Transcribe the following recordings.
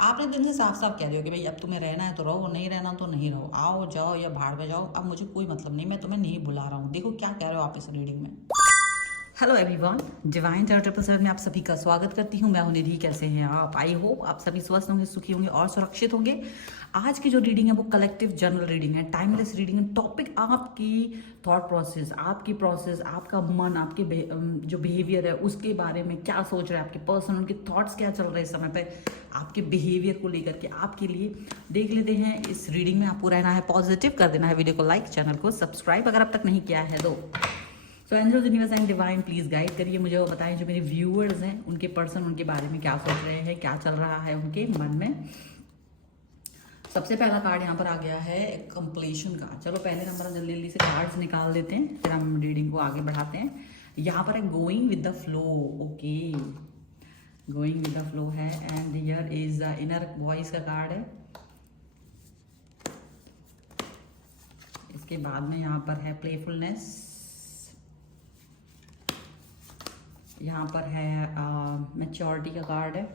आपने दिन से साफ साफ कह रहे हो कि भाई अब तुम्हें रहना है तो रहो, नहीं रहना तो नहीं रहो, आओ जाओ या भाड़ में जाओ, अब मुझे कोई मतलब नहीं, मैं तुम्हें नहीं बुला रहा हूँ। देखो क्या कह रहे हो आप इस रीडिंग में। Hello everyone, divine tarot triple seven में आप सभी का स्वागत करती हूँ। मैं हूं निधि। कैसे हैं आप? आई होप आप सभी स्वस्थ होंगे, सुखी होंगे और सुरक्षित होंगे। आज की जो रीडिंग है वो कलेक्टिव जनरल रीडिंग है, टाइमलेस रीडिंग है। टॉपिक आपकी थॉट प्रोसेस, आपकी प्रोसेस, आपका मन, आपके जो बिहेवियर है उसके बारे में क्या सोच रहे हैं, आपके पर्सन, उनके थॉट्स क्या चल रहे हैं इस समय पे आपके बिहेवियर को लेकर के आपके लिए। देख लेते हैं इस रीडिंग में। आपको रहना है पॉजिटिव, कर देना है वीडियो को लाइक, चैनल को सब्सक्राइब अगर अब तक नहीं किया है तो। So angels, universe and divine please guide करिए मुझे और बताएं जो मेरे व्यूअर्स हैं उनके पर्सन, उनके बारे में क्या सोच रहे हैं, क्या चल रहा है उनके मन में। सबसे पहला कार्ड यहाँ पर आ गया है कंप्लीशन का। चलो पहले नंबर हम जल्दी जल्दी से कार्ड्स निकाल देते हैं, फिर हम रीडिंग को आगे बढ़ाते हैं। यहाँ पर है going with the flow. Okay, going with the flow है। And here is the inner voice का कार्ड है। इसके बाद में यहाँ पर है प्लेफुलनेस। यहाँ पर है मैच्योरिटी का कार्ड है।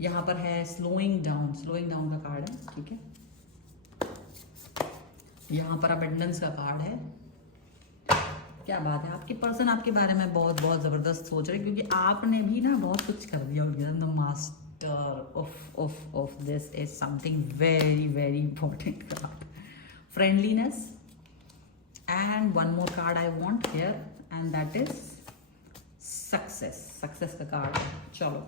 यहाँ पर है स्लोइंग डाउन का कार्ड है। ठीक है, यहाँ पर अबंडेंस का कार्ड है। क्या बात है, आपके पर्सन आपके बारे में बहुत बहुत जबरदस्त सोच रहे हैं, क्योंकि आपने भी ना बहुत कुछ कर दिया उनके साथ। The master of this is something very very important card, friendliness. And one more card I want here and that is success का कार्ड है। चलो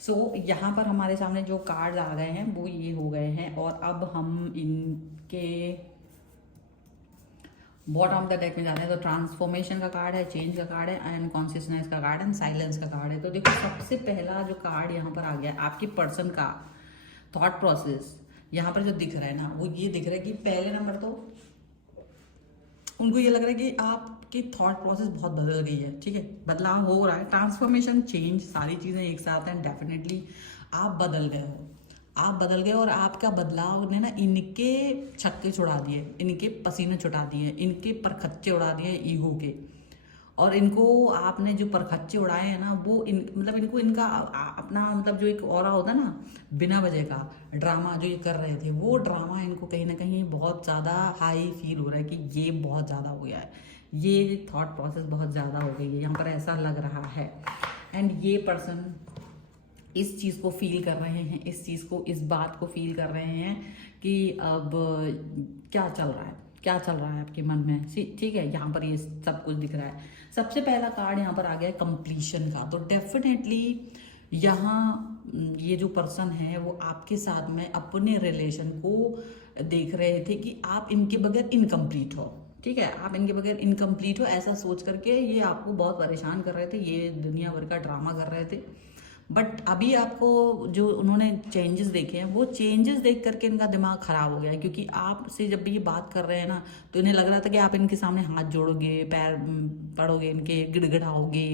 सो यहाँ पर हमारे सामने जो कार्ड आ गए हैं वो ये हो गए हैं, और अब हम इनके बॉटम ऑफ द डेक में जाते हैं। तो ट्रांसफॉर्मेशन का कार्ड है, चेंज का कार्ड है, एंड कॉन्शियसनेस का कार्ड, एंड साइलेंस का कार्ड है। तो देखो सबसे पहला जो कार्ड यहाँ पर आ गया है, आपके पर्सन का थॉट प्रोसेस यहाँ पर जो दिख रहा है ना, वो ये दिख रहा है कि पहले नंबर तो उनको ये लग रहा है कि आपकी थॉट प्रोसेस बहुत बदल गई है। ठीक है, बदलाव हो रहा है, ट्रांसफॉर्मेशन, चेंज, सारी चीज़ें एक साथ हैं। डेफिनेटली आप बदल गए हो, आप बदल गए, और आपका बदलाव ने ना इनके छक्के छुड़ा दिए, इनके पसीने छुटा दिए, इनके परखच्चे उड़ा दिए ईगो के। और इनको आपने जो परखच्चे उड़ाए हैं ना, वो मतलब इनको इनका अपना मतलब जो एक ऑरा होता है ना, बिना वजह का ड्रामा जो ये कर रहे थे, वो ड्रामा इनको कहीं ना कहीं बहुत ज़्यादा हाई फील हो रहा है कि ये बहुत ज़्यादा हो गया है, ये थॉट प्रोसेस बहुत ज़्यादा हो गई है, यहाँ पर ऐसा लग रहा है। एंड ये पर्सन इस चीज़ को फील कर रहे हैं, इस चीज़ को, इस बात को फील कर रहे हैं कि अब क्या चल रहा है, क्या चल रहा है आपके मन में। ठीक है, यहाँ पर ये सब कुछ दिख रहा है। सबसे पहला कार्ड यहाँ पर आ गया है कंप्लीशन का। तो डेफिनेटली यहाँ ये जो पर्सन है वो आपके साथ में अपने रिलेशन को देख रहे थे कि आप इनके बगैर इनकम्प्लीट हो। ठीक है, आप इनके बगैर इनकम्प्लीट हो, ऐसा सोच करके ये आपको बहुत परेशान कर रहे थे, ये दुनिया भर का ड्रामा कर रहे थे। बट अभी आपको जो उन्होंने चेंजेस देखे हैं, वो चेंजेस देख करके इनका दिमाग खराब हो गया है, क्योंकि आपसे जब भी ये बात कर रहे हैं ना, तो इन्हें लग रहा था कि आप इनके सामने हाथ जोड़ोगे, पैर पड़ोगे, इनके गिड़गिड़ाओगे।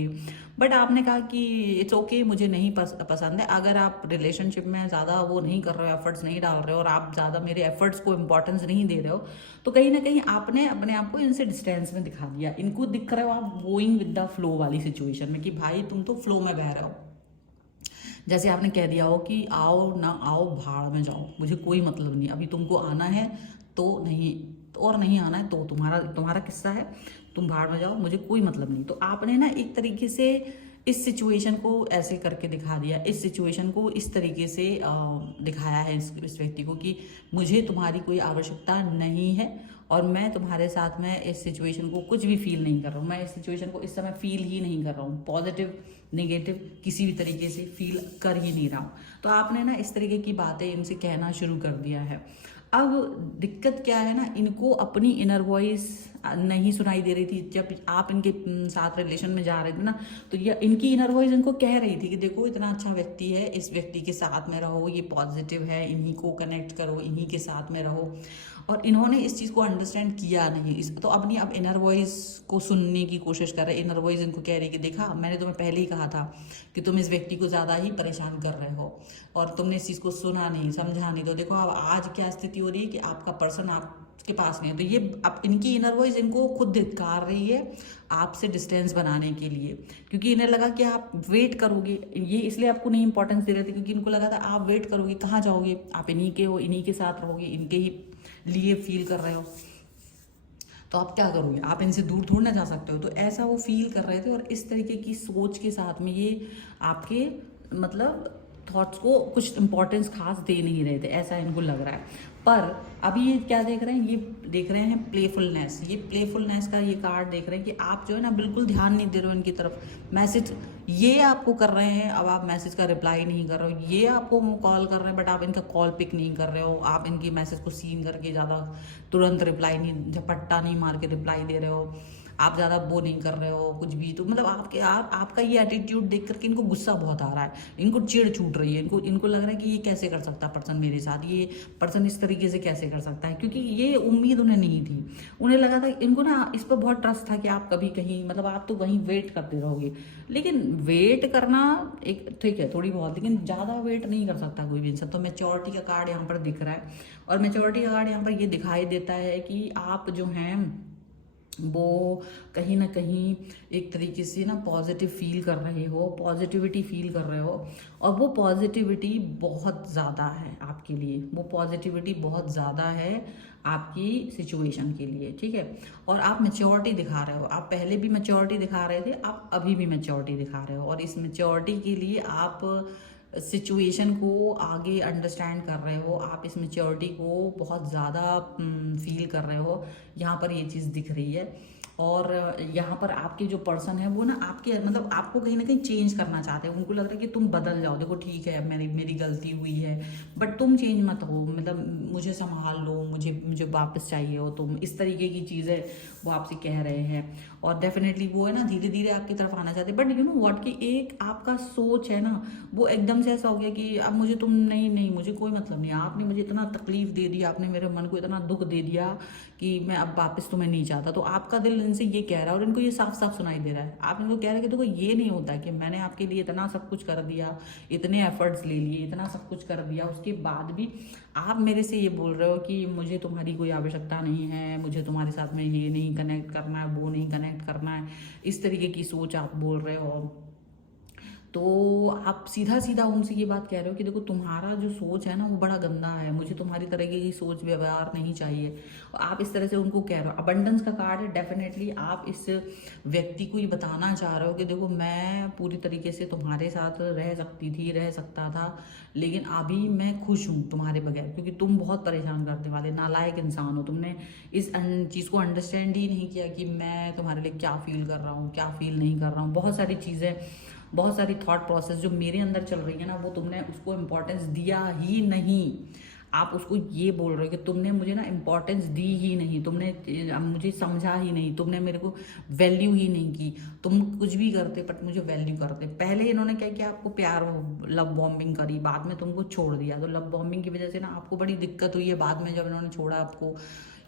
बट आपने कहा कि इट्स ओके, मुझे नहीं पसंद है। अगर आप रिलेशनशिप में ज़्यादा वो नहीं कर रहे हो, एफर्ट्स नहीं डाल रहे हो, और आप ज़्यादा मेरे एफर्ट्स को इंपॉर्टेंस नहीं दे रहे हो, तो कहीं ना कहीं आपने अपने आप को इनसे डिस्टेंस में दिखा दिया। इनको दिख रहे हो आप गोइंग विद द फ्लो वाली सिचुएशन में, कि भाई तुम तो फ्लो में बह रहे हो। जैसे आपने कह दिया हो कि आओ ना आओ, भाड़ में जाओ, मुझे कोई मतलब नहीं, अभी तुमको आना है तो नहीं, और नहीं आना है तो तुम्हारा किस्सा है, तुम भाड़ में जाओ, मुझे कोई मतलब नहीं। तो आपने ना एक तरीके से इस सिचुएशन को ऐसे करके दिखा दिया, इस सिचुएशन को इस तरीके से दिखाया है इस व्यक्ति को कि मुझे तुम्हारी कोई आवश्यकता नहीं है, और मैं तुम्हारे साथ में इस सिचुएशन को कुछ भी फील नहीं कर रहा हूँ, मैं इस सिचुएशन को इस समय फील ही नहीं कर रहा हूँ, पॉजिटिव नेगेटिव किसी भी तरीके से फील कर ही नहीं रहा हूँ। तो आपने ना इस तरीके की बातें इनसे कहना शुरू कर दिया है। अब दिक्कत क्या है ना, इनको अपनी इनर वॉइस नहीं सुनाई दे रही थी जब आप इनके साथ रिलेशन में जा रहे थे ना, तो ये इनकी इनर वॉइस इनको कह रही थी कि देखो इतना अच्छा व्यक्ति है, इस व्यक्ति के साथ में रहो, ये पॉजिटिव है, इन्हीं को कनेक्ट करो, इन्हीं के साथ में रहो। और इन्होंने इस चीज़ को अंडरस्टैंड किया नहीं, इस तो अपनी अब इनर वॉइस को सुनने की कोशिश कर रहे। इनर वॉइस इनको कह रही कि देखा, मैंने तुम्हें पहले ही कहा था कि तुम इस व्यक्ति को ज़्यादा ही परेशान कर रहे हो, और तुमने इस चीज़ को सुना नहीं, समझा नहीं। तो देखो अब आज क्या स्थिति हो रही है कि आपका पर्सन आप के पास नहीं है। तो ये अब इनकी इनर वॉइस इनको खुद धिक्कार रही है आपसे डिस्टेंस बनाने के लिए, क्योंकि इन्हें लगा कि आप वेट करोगे, ये इसलिए आपको नहीं इंपॉर्टेंस दे रहे थे क्योंकि इनको लगा था आप वेट करोगे, कहाँ जाओगे, आप इन्हीं के हो, इन्हीं के साथ रहोगे, इनके ही लिए फील कर रहे हो, तो आप क्या करोगे, आप इनसे दूर थोड़ी ना जा सकते हो। तो ऐसा वो फील कर रहे थे और इस तरीके की सोच के साथ में ये आपके मतलब थॉट्स को कुछ इंपॉर्टेंस खास दे नहीं रहे थे, ऐसा इनको लग रहा है। पर अभी ये क्या देख रहे हैं, ये देख रहे हैं प्लेफुलनेस, ये प्लेफुलनेस का ये कार्ड देख रहे हैं कि आप जो है ना बिल्कुल ध्यान नहीं दे रहे हो इनकी तरफ। मैसेज ये आपको कर रहे हैं, अब आप मैसेज का रिप्लाई नहीं कर रहे हो, ये आपको कॉल कर रहे हैं बट आप इनका कॉल पिक नहीं कर रहे हो, आप इनकी मैसेज को सीन करके ज़्यादा तुरंत रिप्लाई नहीं, झपट्टा नहीं मार के रिप्लाई दे रहे हो, आप ज़्यादा वो नहीं कर रहे हो कुछ भी। तो मतलब आपका ये एटीट्यूड देख करके इनको गुस्सा बहुत आ रहा है, इनको चिढ़ छूट रही है, इनको लग रहा है कि ये कैसे कर सकता है पर्सन मेरे साथ, ये पर्सन इस तरीके से कैसे कर सकता है, क्योंकि ये उम्मीद उन्हें नहीं थी। उन्हें लगा था, इनको ना इस पर बहुत ट्रस्ट था कि आप कभी कहीं मतलब आप तो वहीं वेट करते रहोगे। लेकिन वेट करना एक ठीक है थोड़ी बहुत, लेकिन ज़्यादा वेट नहीं कर सकता कोई भी इंसान। तो मैच्योरिटी का कार्ड यहाँ पर दिख रहा है और मैच्योरिटी का कार्ड यहाँ पर ये दिखाई देता है कि आप जो हैं वो कहीं ना कहीं एक तरीके से ना पॉजिटिव फील कर रहे हो, पॉजिटिविटी फील कर रहे हो, और वो पॉजिटिविटी बहुत ज़्यादा है आपके लिए, वो पॉजिटिविटी बहुत ज़्यादा है आपकी सिचुएशन के लिए, ठीक है। और आप मैच्योरिटी दिखा रहे हो, आप पहले भी मैच्योरिटी दिखा रहे थे, आप अभी भी मैच्योरिटी दिखा रहे हो, और इस मैच्योरिटी के लिए आप सिचुएशन को आगे अंडरस्टैंड कर रहे हो, आप इस मेच्योरिटी को बहुत ज़्यादा फील कर रहे हो, यहाँ पर ये चीज़ दिख रही है। और यहाँ पर आपके जो पर्सन है वो ना आपके मतलब आपको कहीं ना कहीं चेंज करना चाहते हैं, उनको लग रहा है कि तुम बदल जाओ, देखो ठीक है मेरी गलती हुई है बट तुम चेंज मत हो, मतलब मुझे संभाल लो, मुझे वापस चाहिए हो तुम, इस तरीके की चीज़ें वो आपसे कह रहे हैं। और डेफिनेटली वो है ना धीरे धीरे आपकी तरफ आना चाहते हैं, बट यू नो व्हाट कि एक आपका सोच है ना वो एकदम से ऐसा हो गया कि अब मुझे तुम नहीं मुझे कोई मतलब नहीं, आपने मुझे इतना तकलीफ दे दी, आपने मेरे मन को इतना दुख दे दिया कि मैं अब वापस तुम्हें नहीं चाहता। तो आपका दिल इनसे ये कह रहा है और इनको ये साफ साफ सुनाई दे रहा है, आप इनको कह रहे हैं कि देखो ये नहीं होता कि मैंने आपके लिए इतना सब कुछ कर दिया, इतने एफर्ट्स ले लिए, इतना सब कुछ कर दिया, उसके बाद भी आप मेरे से ये बोल रहे हो कि मुझे तुम्हारी कोई आवश्यकता नहीं है, मुझे तुम्हारे साथ में ये नहीं कनेक्ट करना है, वो नहीं कनेक्ट करना है, इस तरीके की सोच आप बोल रहे हो। तो आप सीधा सीधा उनसे ये बात कह रहे हो कि देखो तुम्हारा जो सोच है ना वो बड़ा गंदा है, मुझे तुम्हारी तरह की सोच व्यवहार नहीं चाहिए, और आप इस तरह से उनको कह रहे हो। अबंडेंस का कार्ड है, डेफिनेटली आप इस व्यक्ति को ये बताना चाह रहे हो कि देखो मैं पूरी तरीके से तुम्हारे साथ रह सकती थी, रह सकता था, लेकिन अभी मैं खुश हूँ तुम्हारे बगैर, क्योंकि तुम बहुत परेशान करने वाले नालायक इंसान हो, तुमने इस चीज़ को अंडरस्टैंड ही नहीं किया कि मैं तुम्हारे लिए क्या फील कर रहा हूँ, क्या फील नहीं कर रहा हूँ। बहुत सारी चीज़ें, बहुत सारी थॉट प्रोसेस जो मेरे अंदर चल रही है ना वो तुमने उसको इम्पोर्टेंस दिया ही नहीं। आप उसको ये बोल रहे हो कि तुमने मुझे ना इम्पोर्टेंस दी ही नहीं, तुमने मुझे समझा ही नहीं, तुमने मेरे को वैल्यू ही नहीं की, तुम कुछ भी करते बट मुझे वैल्यू करते। पहले इन्होंने क्या किया, आपको प्यार लव बॉम्बिंग करी, बाद में तुमको छोड़ दिया। तो लव बॉम्बिंग की वजह से ना आपको बड़ी दिक्कत हुई है, बाद में जब इन्होंने छोड़ा आपको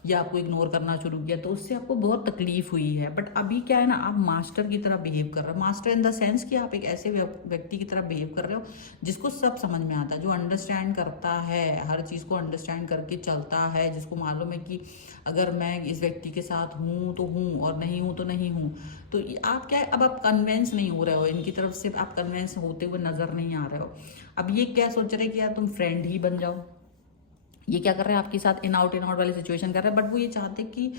या आपको इग्नोर करना शुरू किया तो उससे आपको बहुत तकलीफ हुई है। बट अभी क्या है ना, आप मास्टर की तरह बिहेव कर रहे हो, मास्टर इन द सेंस कि आप एक ऐसे व्यक्ति की तरह बिहेव कर रहे हो जिसको सब समझ में आता है, जो अंडरस्टैंड करता है, हर चीज़ को अंडरस्टैंड करके चलता है, जिसको मालूम है कि अगर मैं इस व्यक्ति के साथ हूँ तो हूँ और नहीं हूँ तो नहीं हूँ। तो आप क्या अब आप कन्वेंस नहीं हो रहे हो, इनकी तरफ से आप कन्वेंस होते हुए नजर नहीं आ रहे हो। अब ये क्या सोच रहे हैं कि यार तुम फ्रेंड ही बन जाओ, ये क्या कर रहे हैं आपके साथ इन आउट वाली सिचुएशन कर रहे हैं, बट वो ये चाहते कि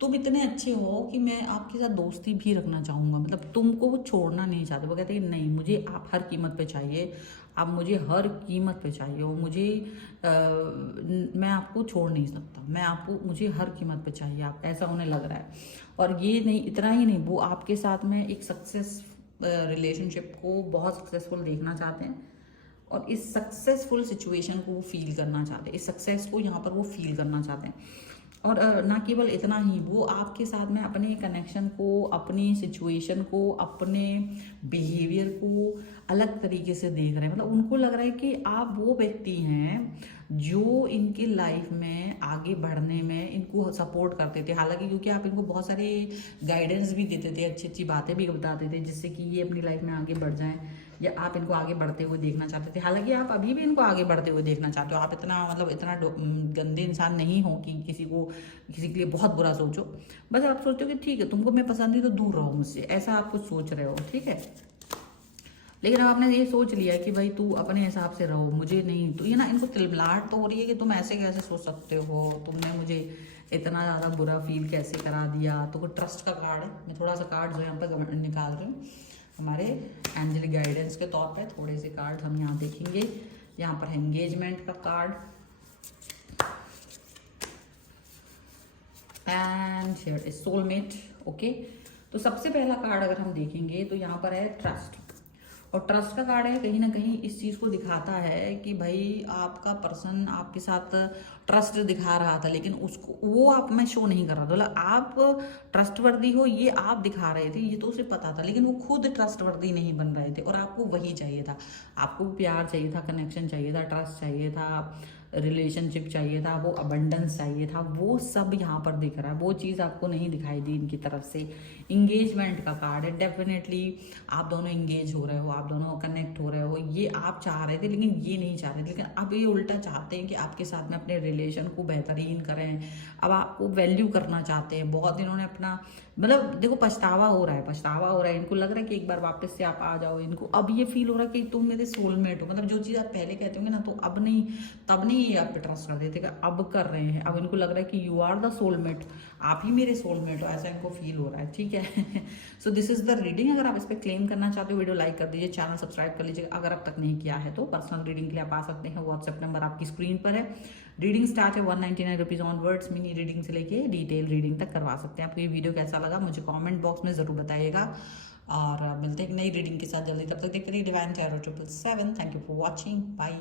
तुम इतने अच्छे हो कि मैं आपके साथ दोस्ती भी रखना चाहूँगा, मतलब तुमको वो छोड़ना नहीं चाहते। वो कहते हैं नहीं मुझे आप हर कीमत पे चाहिए, आप मुझे हर कीमत पे चाहिए हो, मैं आपको छोड़ नहीं सकता, मैं आपको मुझे हर कीमत पे चाहिए आप, ऐसा उन्हें लग रहा है। और ये नहीं, इतना ही नहीं, वो आपके साथ में एक सक्सेस रिलेशनशिप को बहुत सक्सेसफुल देखना चाहते हैं और इस सक्सेसफुल सिचुएशन को वो फील करना चाहते हैं, इस सक्सेस को यहाँ पर वो फील करना चाहते हैं। और ना केवल इतना ही, वो आपके साथ में अपने कनेक्शन को, अपनी सिचुएशन को, अपने बिहेवियर को, अलग तरीके से देख रहे हैं, मतलब उनको लग रहा है कि आप वो व्यक्ति हैं जो इनकी लाइफ में आगे बढ़ने में इनको सपोर्ट करते थे। हालांकि क्योंकि आप इनको बहुत सारे गाइडेंस भी देते थे, अच्छी अच्छी बातें भी बताते थे जिससे कि ये अपनी लाइफ में आगे बढ़ जाएं, या आप इनको आगे बढ़ते हुए देखना चाहते थे। हालांकि आप अभी भी इनको आगे बढ़ते हुए देखना चाहते हो, आप इतना मतलब इतना गंदे इंसान नहीं हो कि किसी के लिए बहुत बुरा सोचो। बस आप सोचते हो कि ठीक है तुमको मैं पसंद नहीं तो दूर रहो मुझसे, ऐसा आप कुछ सोच रहे हो, ठीक है। लेकिन अब आपने ये सोच लिया कि भाई तू अपने हिसाब से रहो, मुझे नहीं, तो ये ना इनको तिलमिलाहट तो हो रही है कि तुम ऐसे कैसे सोच सकते हो, तुमने मुझे इतना ज़्यादा बुरा फील कैसे करा दिया। तो वो ट्रस्ट का कार्ड है। मैं थोड़ा सा कार्ड जो यहाँ पर निकाल रही हूँ हमारे एंजलिक गाइडेंस के तौर पे। थोड़े से कार्ड हम यहाँ देखेंगे। यहाँ पर है एंगेजमेंट का card and here is soulmate. Okay, तो सबसे पहला कार्ड अगर हम देखेंगे तो यहाँ पर है ट्रस्ट, और ट्रस्ट का कार्ड है कहीं ना कहीं इस चीज़ को दिखाता है कि भाई आपका पर्सन आपके साथ ट्रस्ट दिखा रहा था, लेकिन उसको वो आप में शो नहीं कर रहा था। मतलब आप ट्रस्टवर्दी हो ये आप दिखा रहे थे, ये तो उसे पता था, लेकिन वो खुद ट्रस्टवर्दी नहीं बन रहे थे। और आपको वही चाहिए था, आपको प्यार चाहिए था, कनेक्शन चाहिए था, ट्रस्ट चाहिए था, रिलेशनशिप चाहिए था, वो अबंडेंस चाहिए था, वो सब यहाँ पर दिख रहा है। वो चीज़ आपको नहीं दिखाई दी इनकी तरफ से। इंगेजमेंट का कार्ड है, डेफिनेटली आप दोनों इंगेज हो रहे हो, आप दोनों कनेक्ट हो रहे हो, ये आप चाह रहे थे लेकिन ये नहीं चाह रहे थे। लेकिन अब ये उल्टा चाहते हैं कि आपके साथ में अपने रिलेशन को बेहतरीन करें, अब आपको वैल्यू करना चाहते हैं। बहुत इन्होंने अपना मतलब देखो पछतावा हो रहा है, पछतावा हो रहा है, इनको लग रहा है कि एक बार वापस से आप आ जाओ। इनको अब ये फील हो रहा है कि तुम मेरे सोलमेट हो, मतलब जो चीज़ आप पहले कहते होंगे ना, तो अब नहीं, तब नहीं ये आप पे ट्रस्ट करते थे, अब कर रहे हैं। अब इनको लग रहा है कि यू आर द सोलमेट, आप ही मेरे सोलमेट हो, ऐसा इनको फील हो रहा है, ठीक है। So this is the reading. अगर आप इस पर क्लेम करना चाहते हो वीडियो लाइक कर दीजिए, चैनल सब्सक्राइब कर लीजिएगा अगर अब तक नहीं किया है तो। पर्सनल रीडिंग के लिए आप आ सकते हैं, व्हाट्सएप नंबर आपकी स्क्रीन पर है। रीडिंग स्टार्ट है 199 रुपीज़ ऑनवर्ड्स। मिनी रीडिंग से लेके डिटेल रीडिंग तक करवा सकते हैं। आपको ये वीडियो कैसा लगा मुझे कमेंट बॉक्स में ज़रूर बताइएगा, और मिलते हैं एक नई रीडिंग के साथ जल्दी। तब तक देखते रहिए Divine Tarot 777। Thank you for watching, bye.